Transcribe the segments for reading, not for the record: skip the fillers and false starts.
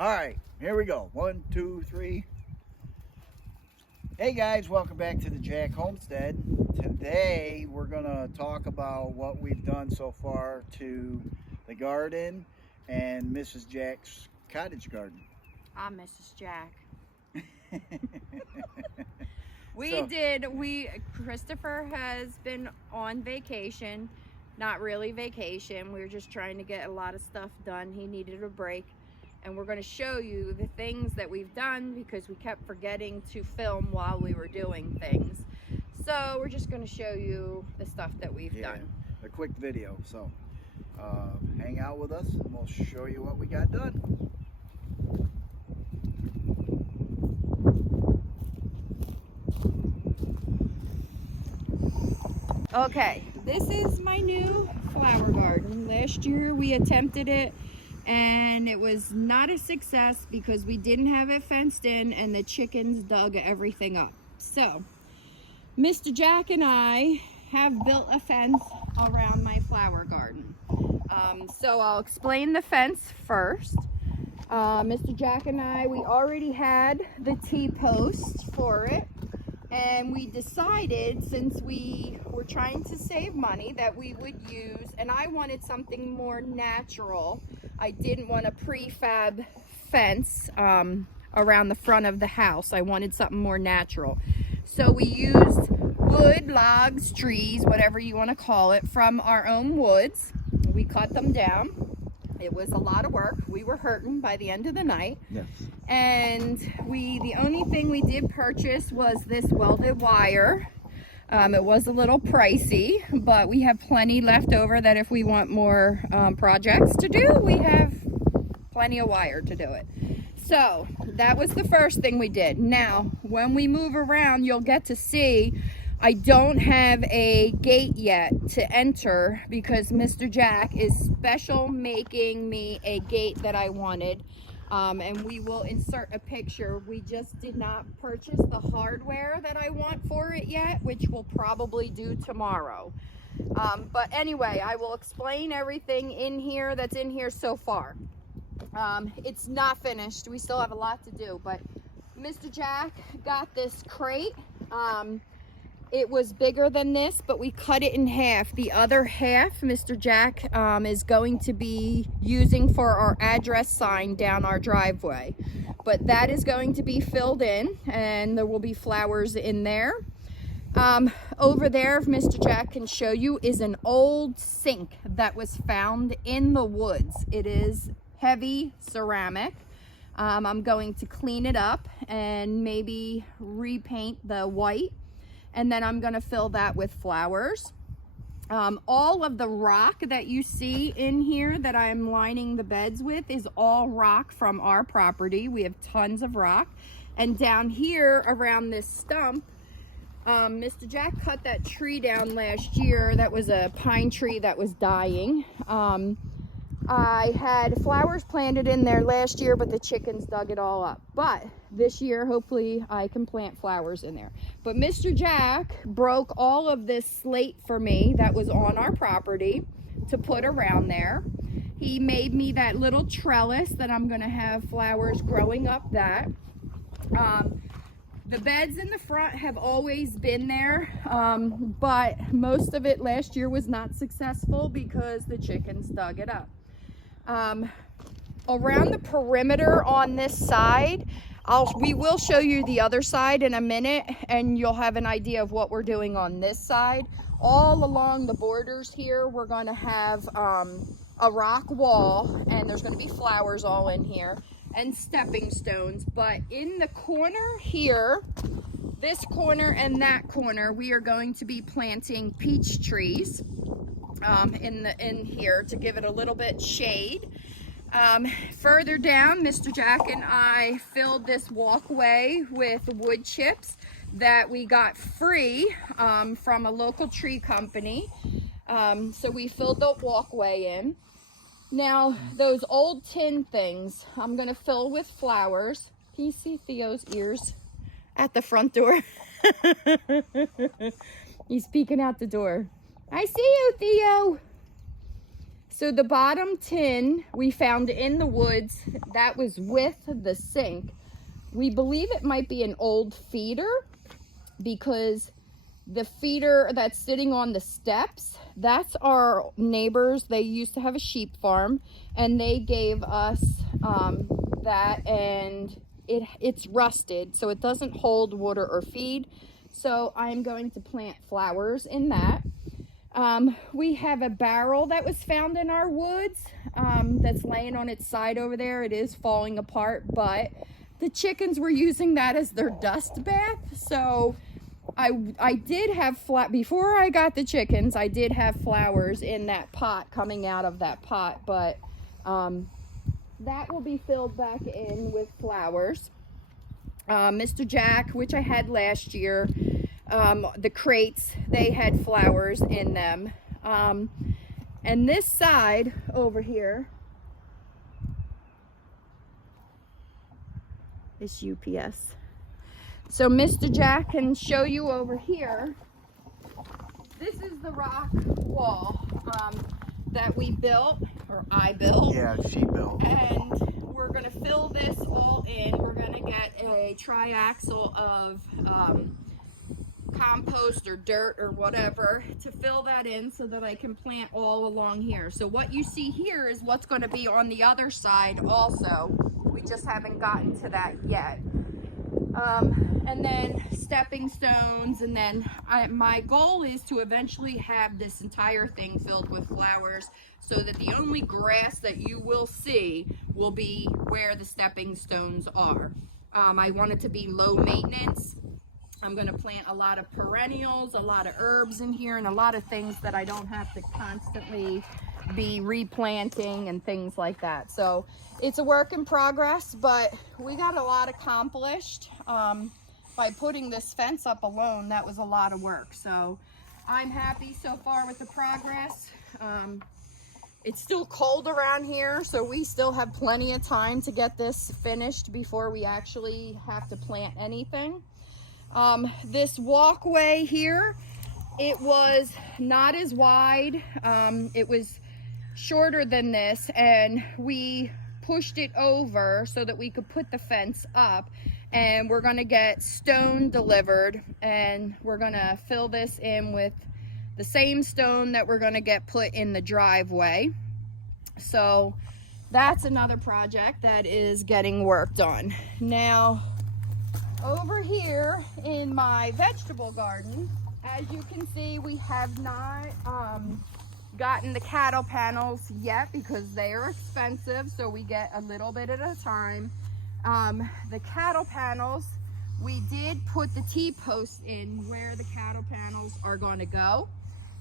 All right, here we go. 1, 2, 3. Hey guys, welcome back to the Jack Homestead. Today we're gonna talk about what we've done so far to the garden and Mrs. Jack's cottage garden. I'm Mrs. Jack. Christopher has been on vacation. Not really vacation. We were just trying to get a lot of stuff done. He needed a break. And we're going to show you the things that we've done because we kept forgetting to film while we were doing things. So we're just going to show you the stuff that we've done. A quick video. So hang out with us and we'll show you what we got done. Okay, this is my new flower garden. Last year we attempted it and it was not a success because we didn't have it fenced in and the chickens dug everything up. So Mr. Jack and I have built a fence around my flower garden. So I'll explain the fence first. Mr. Jack and I, we already had the T-post for it. And we decided, since we were trying to save money, that we would use, and I wanted something more natural. I didn't want a prefab fence around the front of the house. I wanted something more natural. So we used wood, logs, trees, whatever you want to call it, from our own woods. We cut them down. It was a lot of work. We were hurting by the end of the night. Yes. And the only thing we did purchase was this welded wire. It was a little pricey, but we have plenty left over that if we want more projects to do, we have plenty of wire to do it. So that was the first thing we did. Now, when we move around, you'll get to see I don't have a gate yet to enter because Mr. Jack is special making me a gate that I wanted. And we will insert a picture. We just did not purchase the hardware that I want for it yet, which we'll probably do tomorrow. But anyway, I will explain everything in here that's in here so far. It's not finished. We still have a lot to do, but Mr. Jack got this crate. It was bigger than this, but we cut it in half. The other half, Mr. Jack is going to be using for our address sign down our driveway. But that is going to be filled in, and there will be flowers in there. Over there, if Mr. Jack can show you, is an old sink that was found in the woods. It is heavy ceramic. I'm going to clean it up and maybe repaint the white. And then I'm going to fill that with flowers. All of the rock that you see in here that I'm lining the beds with is all rock from our property. We have tons of rock. And down here around this stump, Mr. Jack cut that tree down last year. That was a pine tree that was dying. I had flowers planted in there last year, but the chickens dug it all up. But this year, hopefully, I can plant flowers in there. But Mr. Jack broke all of this slate for me that was on our property to put around there. He made me that little trellis that I'm going to have flowers growing up that. The beds in the front have always been there, but most of it last year was not successful because the chickens dug it up. Around the perimeter on this side, we will show you the other side in a minute, and you'll have an idea of what we're doing on this side. All along the borders here, we're going to have a rock wall, and there's going to be flowers all in here and stepping stones. But in the corner here, this corner and that corner, we are going to be planting peach trees in here to give it a little bit shade. Further down, Mr. Jack and I filled this walkway with wood chips that we got free from a local tree company. So we filled the walkway in. Now, those old tin things, I'm going to fill with flowers. Can you see Theo's ears at the front door? He's peeking out the door. I see you, Theo. So the bottom tin we found in the woods, that was with the sink. We believe it might be an old feeder because the feeder that's sitting on the steps, that's our neighbors. They used to have a sheep farm and they gave us that, and it's rusted, so it doesn't hold water or feed. So I'm going to plant flowers in that. We have a barrel that was found in our woods that's laying on its side over there. It is falling apart, but the chickens were using that as their dust bath. So I did have before I got the chickens, I did have flowers in that pot coming out of that pot, but that will be filled back in with flowers. Mr. Jack, which I had last year, the crates, they had flowers in them. And this side over here is UPS. So Mr. Jack can show you over here. This is the rock wall that we built, or I built. Yeah, she built. And we're gonna fill this all in. We're gonna get a triaxle of compost or dirt or whatever to fill that in so that I can plant all along here. So what you see here is what's going to be on the other side also. We just haven't gotten to that yet. And then stepping stones, and then my goal is to eventually have this entire thing filled with flowers so that the only grass that you will see will be where the stepping stones are. I want it to be low maintenance. I'm going to plant a lot of perennials, a lot of herbs in here, and a lot of things that I don't have to constantly be replanting and things like that. So it's a work in progress, but we got a lot accomplished by putting this fence up alone. That was a lot of work. So I'm happy so far with the progress. It's still cold around here, so we still have plenty of time to get this finished before we actually have to plant anything. This walkway here, it was not as wide. It was shorter than this, and we pushed it over so that we could put the fence up, and we're going to get stone delivered, and we're going to fill this in with the same stone that we're going to get put in the driveway. So that's another project that is getting worked on. Now, over here in my vegetable garden, as you can see, we have not gotten the cattle panels yet because they are expensive, so we get a little bit at a time. The cattle panels, we did put the T-posts in where the cattle panels are going to go,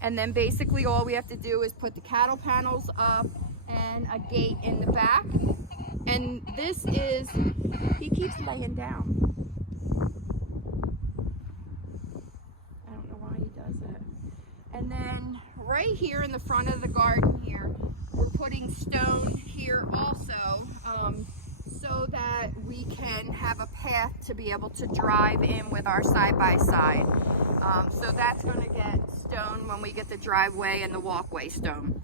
and then basically all we have to do is put the cattle panels up and a gate in the back. And this is, he keeps laying down. And then right here in the front of the garden here, we're putting stone here also, so that we can have a path to be able to drive in with our side-by-side. So that's going to get stone when we get the driveway and the walkway stone.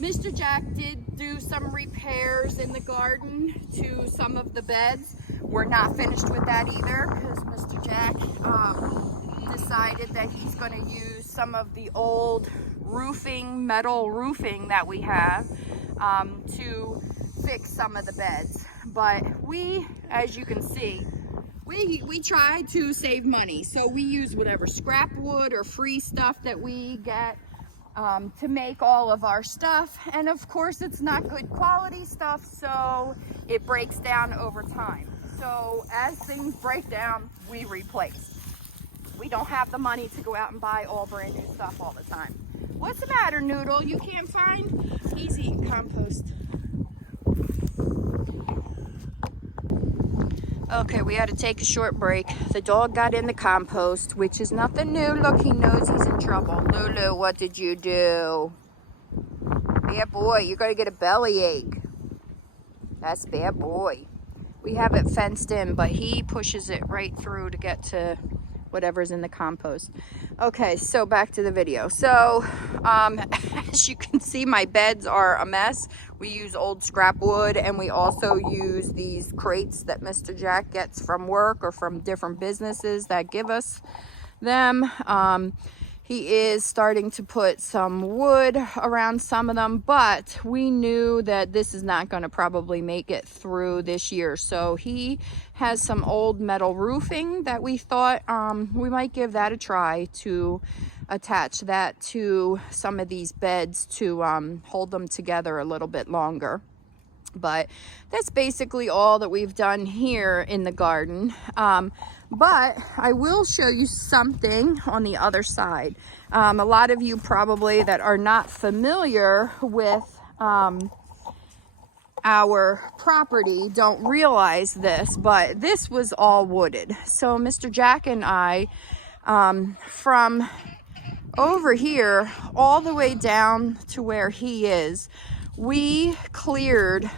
Mr. Jack did do some repairs in the garden to some of the beds. We're not finished with that either because Mr. Jack decided that he's going to use some of the old roofing, metal roofing that we have to fix some of the beds. But we, as you can see, we try to save money. So we use whatever scrap wood or free stuff that we get to make all of our stuff. And of course it's not good quality stuff, so it breaks down over time. So as things break down, we replace. We don't have the money to go out and buy all brand new stuff all the time. What's the matter, Noodle? You can't find? He's eating compost. Okay, we had to take a short break. The dog got in the compost, which is nothing new. Look, he knows he's in trouble. Lulu, what did you do? Bad boy, you're gonna get a bellyache. That's bad boy. We have it fenced in, but he pushes it right through to get to whatever's in the compost. Okay, so back to the video. So as you can see, my beds are a mess. We use old scrap wood, and we also use these crates that Mr. Jack gets from work or from different businesses that give us them. He is starting to put some wood around some of them, but we knew that this is not going to probably make it through this year. So he has some old metal roofing that we thought we might give that a try, to attach that to some of these beds to hold them together a little bit longer. But that's basically all that we've done here in the garden. But I will show you something on the other side. A lot of you probably that are not familiar with our property don't realize this, but this was all wooded. So Mr. Jack and I, from over here all the way down to where he is, we cleared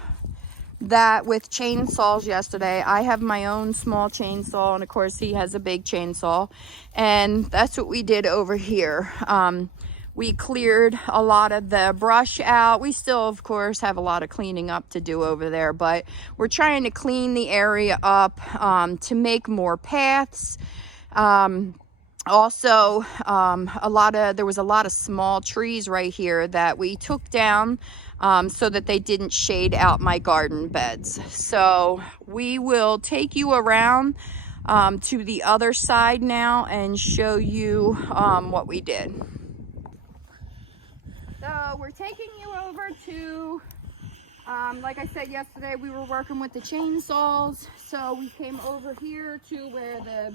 that with chainsaws yesterday. I have my own small chainsaw, and of course he has a big chainsaw, and that's what we did over here. We cleared a lot of the brush out. We still, of course, have a lot of cleaning up to do over there, but we're trying to clean the area up to make more paths. Also, there was a lot of small trees right here that we took down so that they didn't shade out my garden beds. So we will take you around to the other side now and show you what we did. So we're taking you over to, like I said yesterday, we were working with the chainsaws. So we came over here to where the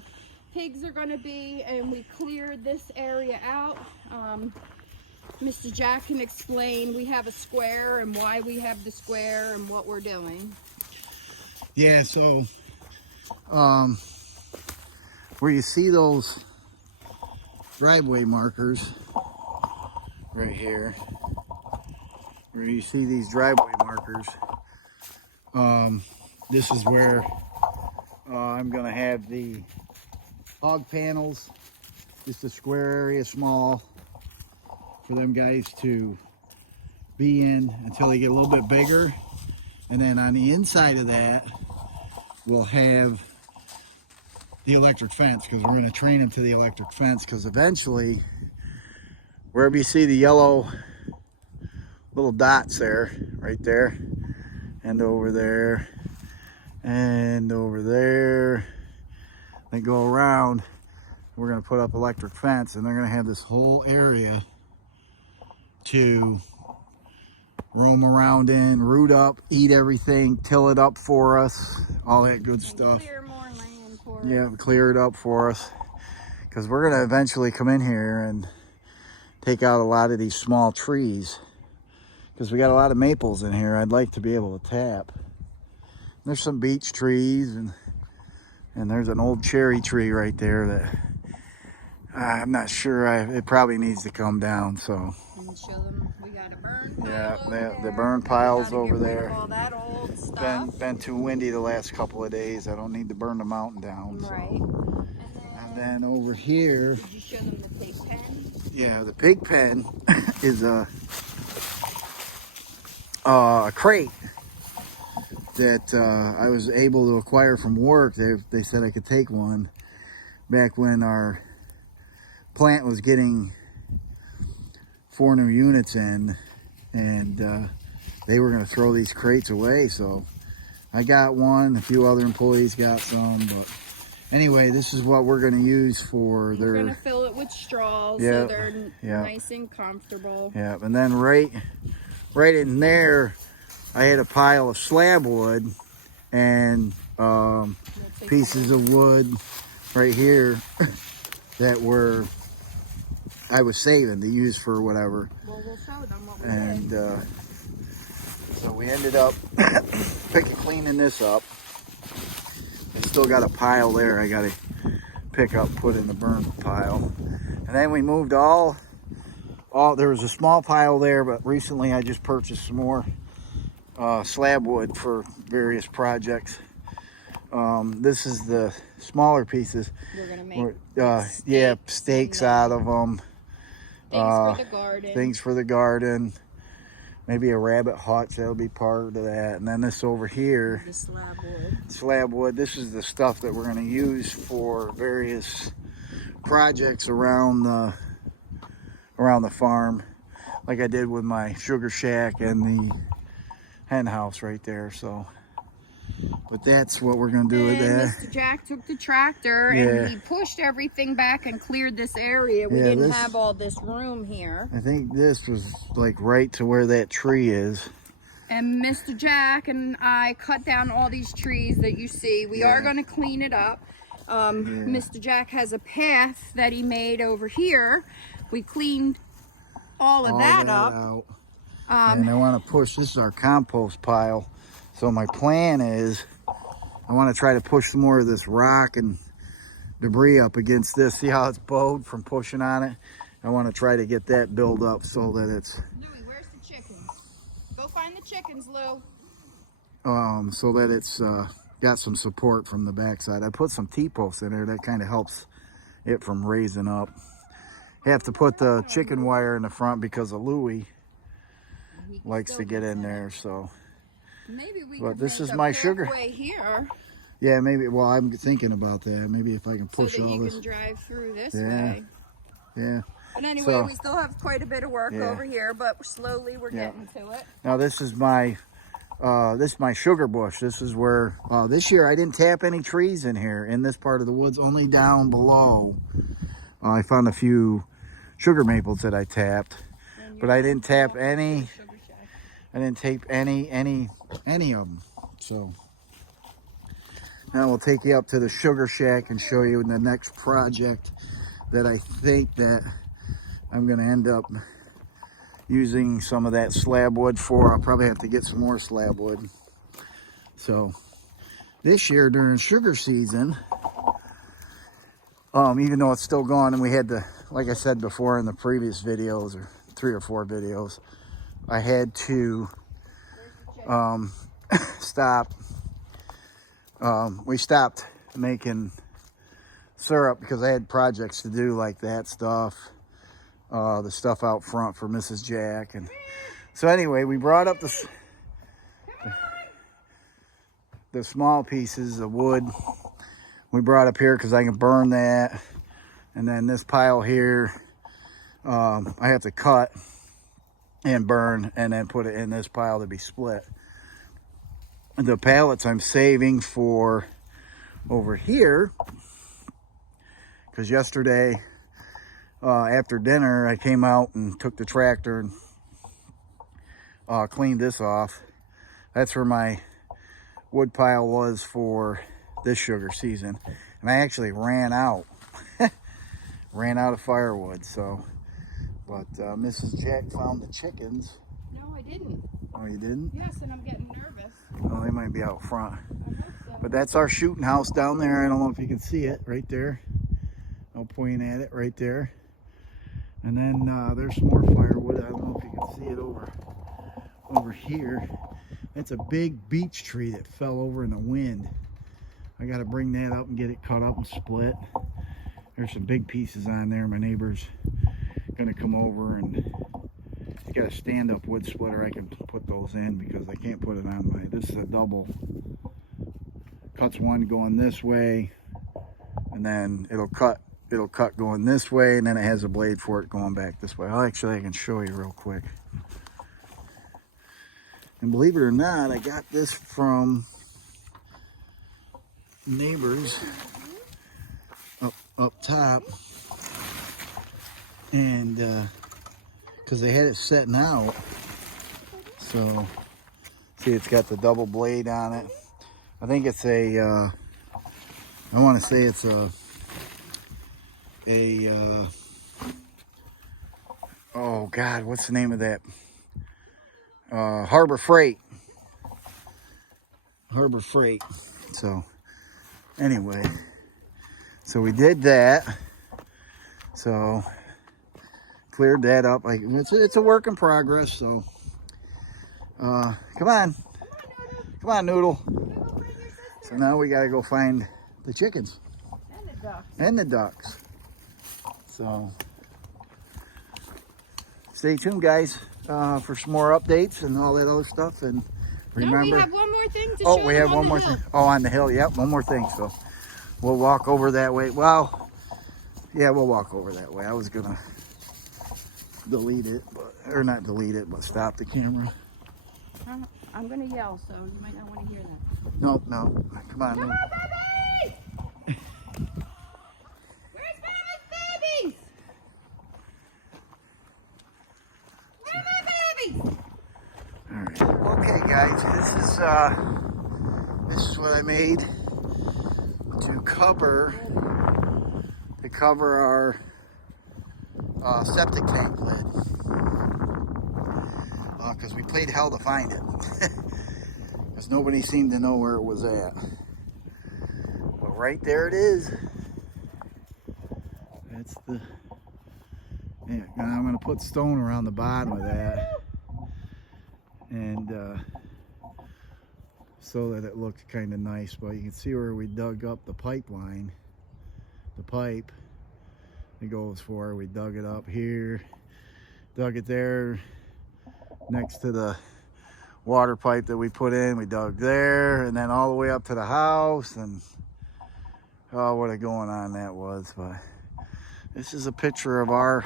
pigs are going to be, and we cleared this area out. Mr. Jack can explain. We have a square and why we have the square and what we're doing. Yeah, so where you see those driveway markers right here, where you see these driveway markers, this is where I'm going to have the hog panels, just a square area, small, for them guys to be in until they get a little bit bigger. And then on the inside of that, we'll have the electric fence, because we're going to train them to the electric fence, because eventually, wherever you see the yellow little dots there, right there, and over there, and over there, they go around, we're going to put up electric fence, and they're going to have this whole area to roam around in, root up, eat everything, till it up for us, all that good stuff. Clear more land for us. Yeah, clear it up for us, because we're going to eventually come in here and take out a lot of these small trees, because we got a lot of maples in here I'd like to be able to tap. There's some beech trees, and there's an old cherry tree right there that I'm not sure, it probably needs to come down. So And show them we got a burn pile. yeah, over the there. burn piles Gotta over get rid of there. all that old stuff. Been too windy the last couple of days. I don't need to burn the mountain down. So. Right. And then over here, Did you show them the pig pen? yeah, the pig pen is a crate that I was able to acquire from work. They said I could take one back when our plant was getting 4 new units in, and they were going to throw these crates away. So I got one, a few other employees got some, but anyway, this is what we're going to use for We're their... going to fill it with straws so Yep, they're yep. nice and comfortable. Yeah, and then right in there, I had a pile of slab wood, and pieces of wood right here that I was saving to use for whatever. Well, we'll show them what we And did. so we ended up cleaning this up. I still got a pile there I gotta pick up, put in the burn pile. And then we moved all there was a small pile there, but recently I just purchased some more slab wood for various projects. This is the smaller pieces. We're gonna make yeah, stakes out of them. things for the garden. Things for the garden. Maybe a rabbit hutch, that'll be part of that. And then this over here, The slab wood. slab wood. This is the stuff that we're going to use for various projects around the farm, like I did with my sugar shack and the hen house right there. So, but that's what we're going to do with And that. Mr. Jack took the tractor Yeah. and he pushed everything back and cleared this area. We Yeah, didn't this- have all this room here. I think this was like right to where that tree is. And Mr. Jack and I cut down all these trees that you see. We are Yeah. going to clean it up. Mr. Jack has a path that he made over here. We cleaned all of that up. out. And I want to push, this is our compost pile. So my plan is I want to try to push some more of this rock and debris up against this. See how it's bowed from pushing on it? I want to try to get that build up so that it's Louie, where's the chickens? Go find the chickens, Lou. so that it's got some support from the backside. I put some T-posts in there that kind of helps it from raising up. Have to put the chicken wire in the front because of Louie He likes still to get gets in there. So Maybe we But could this make is a my sugar. pathway here yeah, maybe. Well, I'm thinking about that. Maybe if I can so push that all you this. can drive through this Yeah. way. Yeah. But anyway, So- we still have quite a bit of work Yeah. over here, but slowly we're Yeah. getting to it. Now this is my sugar bush. This is where this year I didn't tap any trees in here in this part of the woods, only down below. I found a few sugar maples that I tapped, And but you're I didn't tap going to any. the sugar shack. I didn't tape any of them. So now we'll take you up to the sugar shack and show you the next project that I think that I'm going to end up using some of that slab wood for. I'll probably have to get some more slab wood. So this year during sugar season, even though it's still gone and we had to, like I said before in the previous videos or 3 or 4 videos, I had to stop. We stopped making syrup because I had projects to do like that stuff. The stuff out front for Mrs. Jack. And so anyway, we brought up the small pieces of wood. We brought up here because I can burn that. And then this pile here, I have to cut and burn and then put it in this pile to be split. The pallets I'm saving for over here because yesterday after dinner I came out and took the tractor and cleaned this off. That's where my wood pile was for this sugar season, and I actually ran out of firewood. So but Mrs. Jack found the chickens. No, I didn't. Oh, you didn't? Yes, and I'm getting nervous. Oh, they might be out front. I hope so. But that's our shooting house down there. I don't know if you can see it right there. I'll point at it right there. And then there's some more firewood. I don't know if you can see it over here. That's a big beech tree that fell over in the wind. I got to bring that up and get it cut up and split. There's some big pieces on there. My neighbor's going to come over and he's got a stand-up wood splitter. I can put those in because I can't put it on my, this is a double. Cuts one going this way, and then it'll cut going this way, and then it has a blade for it going back this way. I can show you real quick. And believe it or not, I got this from neighbors up top, and because they had it setting out. So see, it's got the double blade on it. I think it's a, I want to say it's oh God, what's the name of that? Harbor Freight. Harbor Freight. So anyway, so we did that. So cleared that up. Like it's a work in progress. So come on, Noodle. So now we gotta go find the chickens and the ducks. So stay tuned, guys, for some more updates and all that other stuff. And remember, no, we have one more thing to show. Oh, we have one more thing. Oh, on the hill. Yep, one more thing. So we'll walk over that way. Well, yeah, we'll walk over that way. I was gonna delete it, or not delete it, but stop the camera. I'm gonna yell, so you might not want to hear that. No. Come on. Come on, babies! Where's Mama's babies? Where are my babies? All right. Okay, guys. This is what I made to cover our septic tank lid, because we played hell to find it, because nobody seemed to know where it was at. But right there it is. That's the, yeah, now I'm going to put stone around the bottom of that, and so that it looked kind of nice. But you can see where we dug up the pipeline, the pipe it goes for. We dug it up here, dug it there next to the water pipe that we put in. We dug there, and then all the way up to the house. And oh, what a going on that was. But this is a picture of our,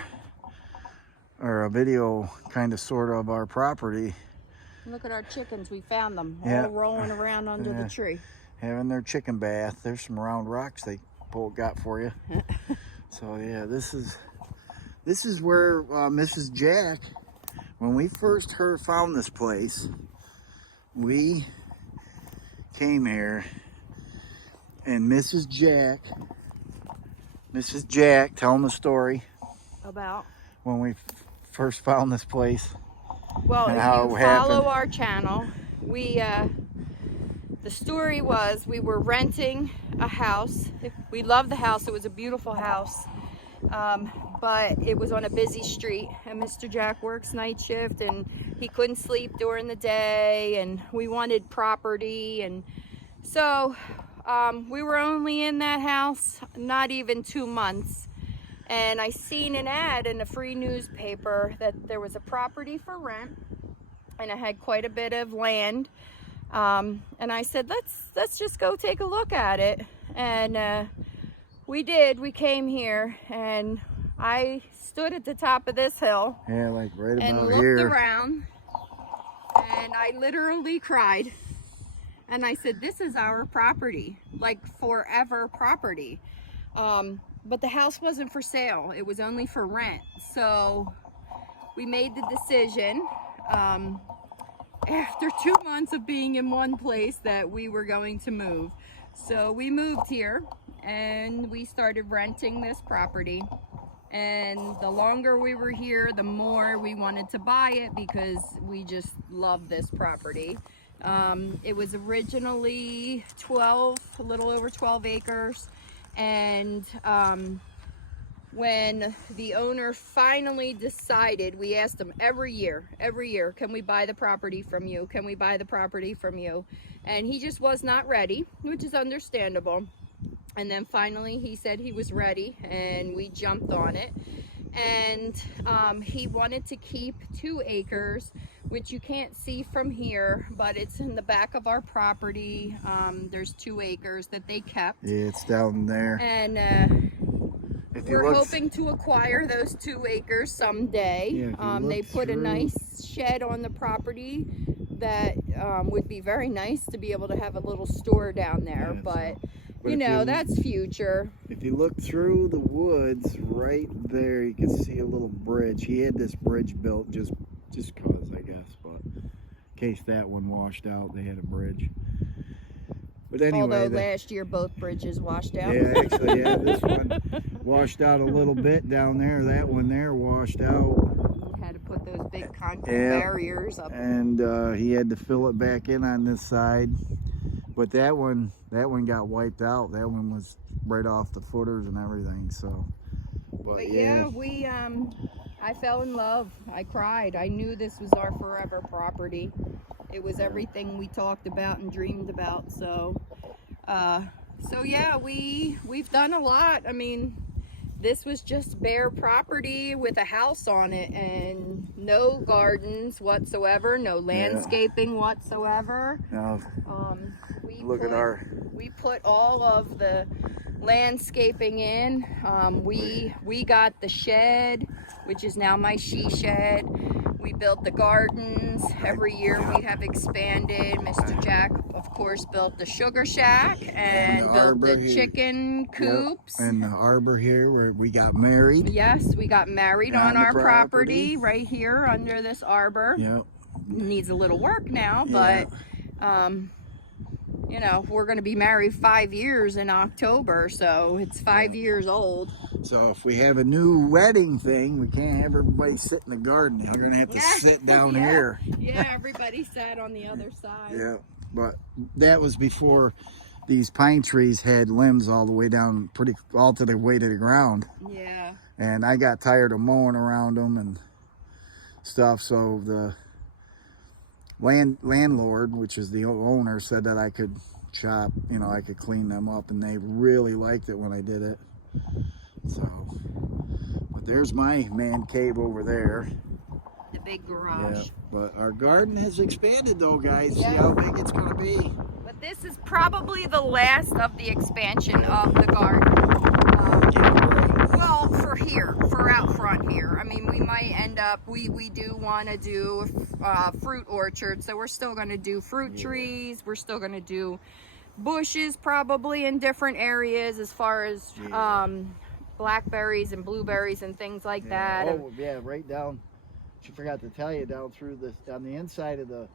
or a video kind of sort of our property. Look at our chickens. We found them Yeah. all rolling around under the tree. Having their chicken bath. There's some round rocks they got for you. So yeah, this is where Mrs. Jack, when we first found this place, we came here, and Mrs. Jack telling the story About? when we first found this place. Well, And if how you it happened. follow our channel, the story was we were renting a house. We loved the house. It was a beautiful house. But it was on a busy street, and Mr. Jack works night shift, and he couldn't sleep during the day, and we wanted property. And so we were only in that house not even 2 months. And I seen an ad in a free newspaper that there was a property for rent, and it had quite a bit of land. And I said, let's just go take a look at it. And we did. We came here, and I stood at the top of this hill. Yeah, like right and about looked here. around, and I literally cried. And I said, this is our property, like forever property. But the house wasn't for sale. It was only for rent. So we made the decision after 2 months of being in one place that we were going to move. So we moved here, and we started renting this property. And the longer we were here, the more we wanted to buy it, because we just love this property. It was originally a little over 12 acres. And when the owner finally decided, we asked him every year, can we buy the property from you? Can we buy the property from you? And he just was not ready, which is understandable. And then finally he said he was ready, and we jumped on it. And he wanted to keep 2 acres, which you can't see from here, but it's in the back of our property. There's 2 acres that they kept. Yeah, it's down there. And we're look, hoping to acquire those 2 acres someday. Yeah, they put a through- nice shed on the property that would be very nice to be able to have a little store down there. Yeah, but but you if know, you- that's future. If you look through the woods right there, you can see a little bridge. He had this bridge built just cause, I guess, but in case that one washed out, they had a bridge. But anyway, although last year both bridges washed out. yeah, actually, yeah, this one washed out a little bit down there. That one there washed out. We had to put those big concrete Yeah. barriers up. And he had to fill it back in on this side. But that one got wiped out. That one was right off the footers and everything. So, But yeah, I fell in love. I cried. I knew this was our forever property. It was everything we talked about and dreamed about. So yeah, we've done a lot. I mean, this was just bare property with a house on it and no gardens whatsoever, no landscaping whatsoever. Now, We put all of the landscaping in. We got the shed, which is now my she shed. We built the gardens. Every year we have expanded. Mr. Jack, of course, built the sugar shack and built the chicken coops. And the arbor here where we got married. Yes, we got married on our property right here under this arbor. Yep. Needs a little work now, but you know, we're going to be married 5 years in October, so it's 5 years old. So if we have a new wedding thing, we can't have everybody sit in the garden. They're going to have to sit down here. Yeah, everybody sat on the other side. Yeah, but that was before these pine trees had limbs all the way down, all to the way to the ground. Yeah. And I got tired of mowing around them and stuff, so the landlord, which is the owner, said that I could chop, you know, I could clean them up, and they really liked it when I did it. So, but there's my man cave over there. The big garage. Yeah, but our garden has expanded though, guys. See how big it's gonna be. But this is probably the last of the expansion of the garden. Well, for out front here. I mean, we might end up, we do want to do fruit orchard, so we're still going to do fruit trees. We're still going to do bushes probably in different areas as far as blackberries and blueberries and things like that. Oh, yeah, right down. She forgot to tell you, down through this, on the inside of the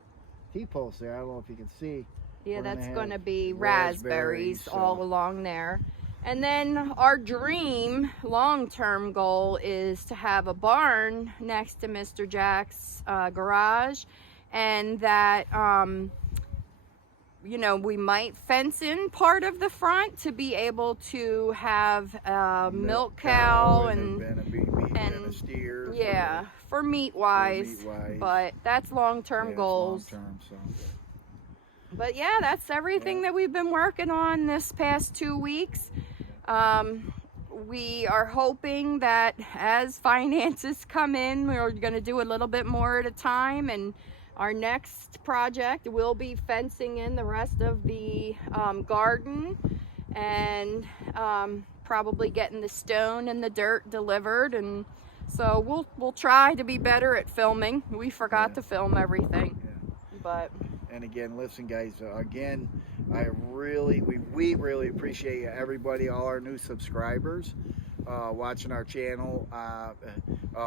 T-post there, I don't know if you can see. Yeah, that's going to be raspberries, raspberries all along there. And then our dream long-term goal is to have a barn next to Mr. Jack's garage, and that you know, we might fence in part of the front to be able to have a milk cow and a steer. Yeah, for meat wise. But that's long-term goals. Long-term, so. But yeah, that's everything that we've been working on this past 2 weeks. We are hoping that as finances come in, we're going to do a little bit more at a time, and our next project will be fencing in the rest of the garden, and probably getting the stone and the dirt delivered. And so we'll try to be better at filming. We forgot to film everything, but. And again, listen, guys. Again, we really appreciate everybody, all our new subscribers, watching our channel.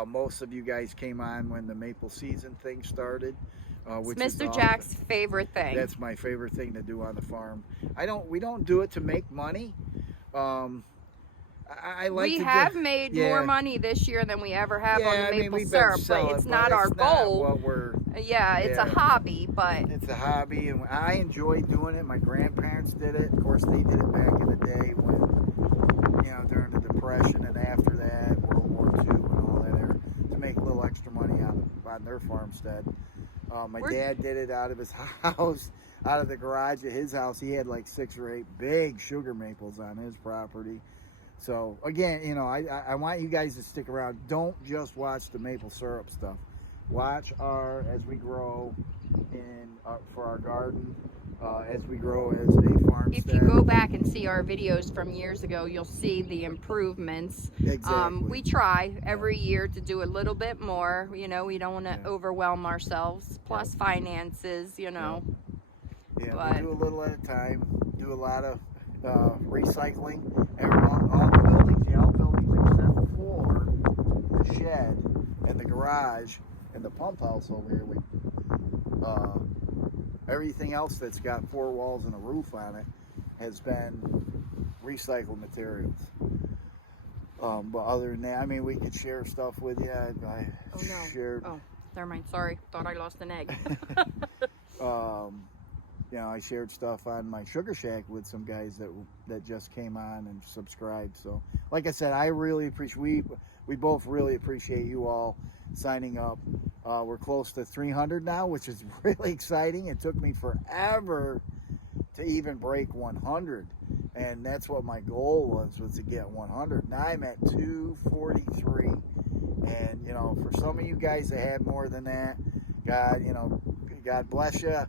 Most of you guys came on when the maple season thing started, which it's is Mr. Jack's favorite thing. That's my favorite thing to do on the farm. We don't do it to make money. We have made more money this year than we ever have on the maple syrup, but it's not our goal. It's a hobby, but it's a hobby, and I enjoy doing it. My grandparents did it. Of course, they did it back in the day when, you know, during the Depression, and after that, World War II and all that, there, to make a little extra money on their farmstead. My dad did it out of his house, out of the garage at his house. He had like 6 or 8 big sugar maples on his property. So again, you know, I want you guys to stick around. Don't just watch the maple syrup stuff. Watch as we grow for our garden, as we grow as a farmstead. If you go back and see our videos from years ago, you'll see the improvements. Exactly. We try every year to do a little bit more. You know, we don't want to overwhelm ourselves. Plus finances, you know. Yeah, we do a little at a time. Do a lot of recycling. All the buildings, the outbuildings, except for the shed and the garage and the pump house over here, everything else that's got 4 walls and a roof on it has been recycled materials. But other than that, I mean, we could share stuff with you. I shared. Oh, never mind. Sorry, thought I lost an egg. You know, I shared stuff on my Sugar Shack with some guys that just came on and subscribed. So, like I said, I really appreciate. We both really appreciate you all signing up. We're close to 300 now, which is really exciting. It took me forever to even break 100, and that's what my goal was to get 100. Now I'm at 243, and you know, for some of you guys that had more than that, God bless you.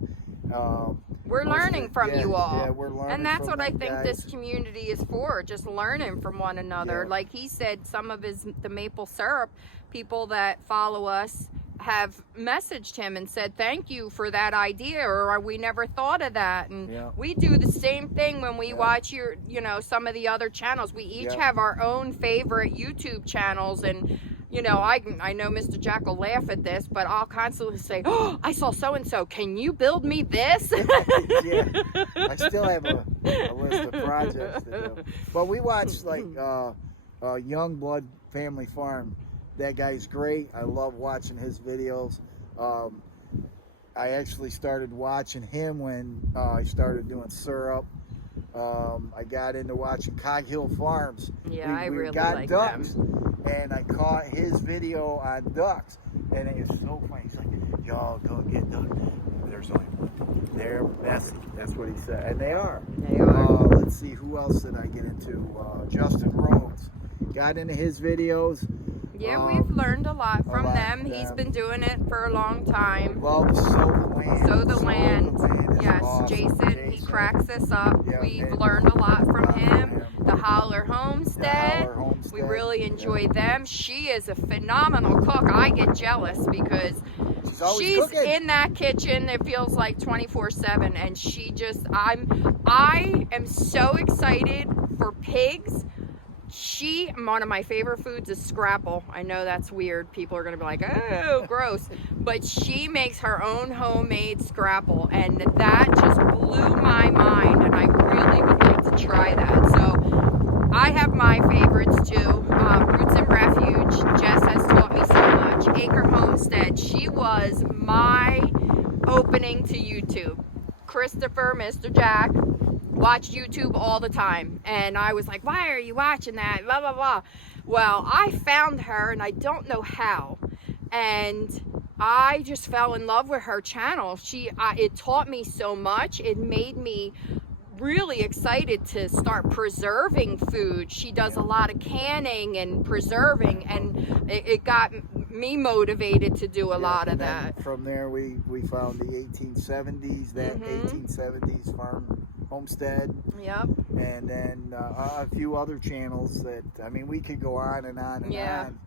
We're learning from you all. Yeah, we're learning. And that's from what I them think guys. this community is for, just learning from one another. Yeah. Like he said, some of the maple syrup people that follow us have messaged him and said, thank you for that idea, or we never thought of that. And Yeah. we do the same thing when we Yeah. watch some of the other channels. We each Yeah. have our own favorite YouTube channels, and I know Mr. Jack will laugh at this, but I'll constantly say, oh, I saw so-and-so. Can you build me this? Yeah, I still have a list of projects to do. But we watched like Young Blood Family Farm. That guy's great. I love watching his videos. I actually started watching him when I started doing syrup. I got into watching Cog Hill Farms. Yeah, I we really got like ducks, them. and I caught his video on ducks, and it was so funny. He's like, "Y'all go get ducks. There's only one. They're messy." That's what he said, and they are. They are. Let's see, who else did I get into? Justin Rhodes. Got into his videos. Yeah, we've learned a lot from lot them. from He's them. been doing it for a long time. Love Sow the Land. Sow the Land. is Yes, awesome. Jason, he cracks us up. Yeah, We've and- learned a lot from from him. him. The Howler Homestead. Howler Homestead. We really enjoy them. She is a phenomenal cook. I get jealous because She's always she's cooking. in that kitchen. It feels like 24/7, and I am so excited for pigs. One of my favorite foods is scrapple. I know that's weird. People are gonna be like, oh, gross. But she makes her own homemade scrapple, and that just blew my mind, and I really would like to try that. So I have my favorites too. Roots and Refuge. Jess has taught me so much. Acre Homestead. She was my opening to YouTube. Christopher, Mr. Jack, watched YouTube all the time, and I was like, why are you watching that, blah blah blah. Well, I found her, and I don't know how, and I just fell in love with her channel. It taught me so much. It made me really excited to start preserving food. She does a lot of canning and preserving, and it got me motivated to do a lot of and then that. From there, we found the 1870s, that 1870s farm homestead, Yep. and then a few other channels that, I mean, we could go on and on and on.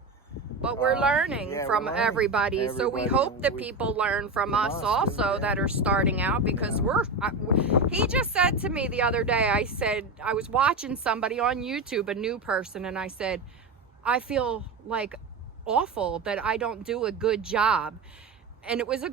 But we're learning yeah, from we're learning. everybody. So we hope that we- people learn from from us us, also yeah. that are starting out, because he just said to me the other day, I was watching somebody on YouTube, a new person, and I said, I feel like awful that I don't do a good job. And it was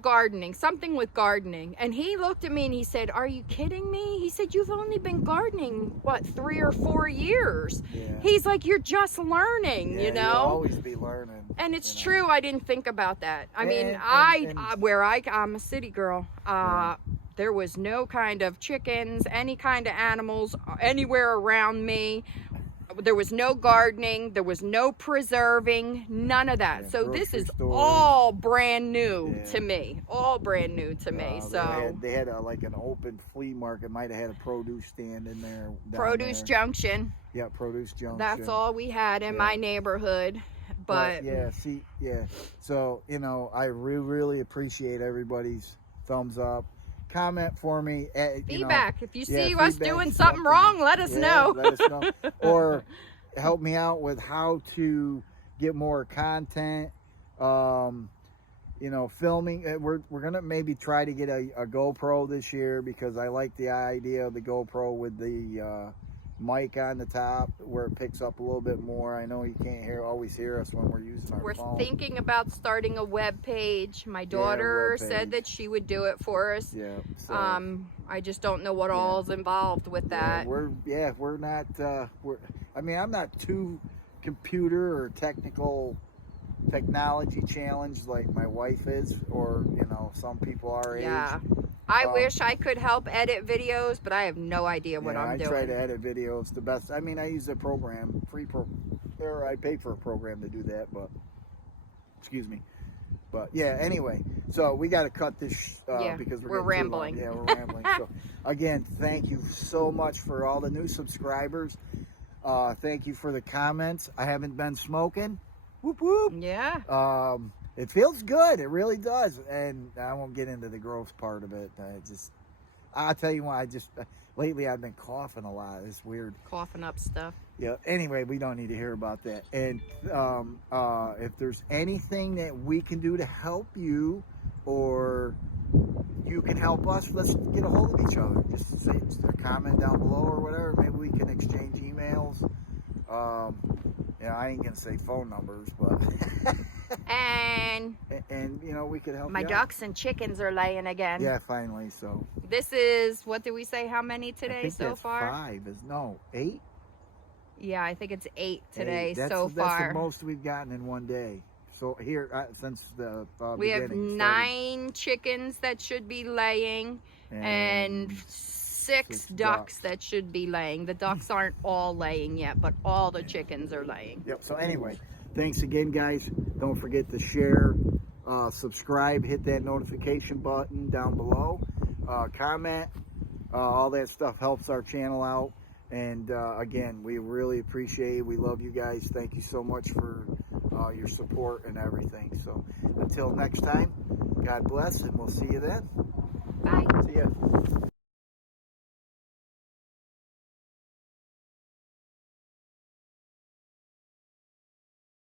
something with gardening. And he looked at me and he said, are you kidding me? He said, you've only been gardening, 3 or 4 years? Yeah. He's like, you're just learning, Yeah, you know? You'll always be learning. And it's you know. true, I didn't think about that. I mean, And- I'm a city girl. There was no kind of chickens, any kind of animals anywhere around me. There was no gardening. There was no preserving. None of that. Yeah, so this grocery is stores. all brand new Yeah. to me. All brand new to me. So they had like an open flea market. Might have had a produce stand in there. down Produce there. Junction. Yeah, Produce Junction. That's all we had in Yeah. my neighborhood. But yeah, so I really appreciate everybody's thumbs up. Comment for me. feedback. If you see yeah, us feedback, doing something wrong, let us know. Let us know. Or help me out with how to get more content. Filming. We're gonna maybe try to get a GoPro this year, because I like the idea of the GoPro with the mic on the top where it picks up a little bit more. I know you can't always hear us when we're using our We're phone. thinking about starting a web page. My daughter said that she would do it for us. Yeah. So, I just don't know what all is involved with that. we're not. I mean, I'm not too computer or technology challenged like my wife is, or some people our Yeah. age. I wish I could help edit videos, but I have no idea what I'm doing. I try to edit videos the best. I mean, I use a program, or I pay for a program to do that, but excuse me. But yeah, anyway, so we got to cut this because we're rambling. Yeah, we're rambling. So again, thank you so much for all the new subscribers. Thank you for the comments. I haven't been smoking. Whoop whoop. Yeah. It feels good. It really does. And I won't get into the gross part of it. I'll tell you what, lately I've been coughing a lot. It's weird. Coughing up stuff. Yeah. Anyway, we don't need to hear about that. And if there's anything that we can do to help you, or you can help us, let's get a hold of each other. Just say a comment down below or whatever. Maybe we can exchange emails. I ain't gonna say phone numbers, but and we could help. My you ducks and chickens are laying again. Yeah, finally. So this is, what did we say? How many today I think so that's far? 5. No, 8. Yeah, I think it's 8 today 8. so far. That's the most we've gotten in one day. So here, since the we have beginning, 9 chickens that should be laying, and 6 ducks that should be laying. The ducks aren't all laying yet, but all the chickens are laying. Yep. So anyway, thanks again, guys. Don't forget to share, subscribe, hit that notification button down below, comment. All that stuff helps our channel out. And again, we really appreciate it. We love you guys. Thank you so much for your support and everything. So until next time, God bless, and we'll see you then. Bye. See ya.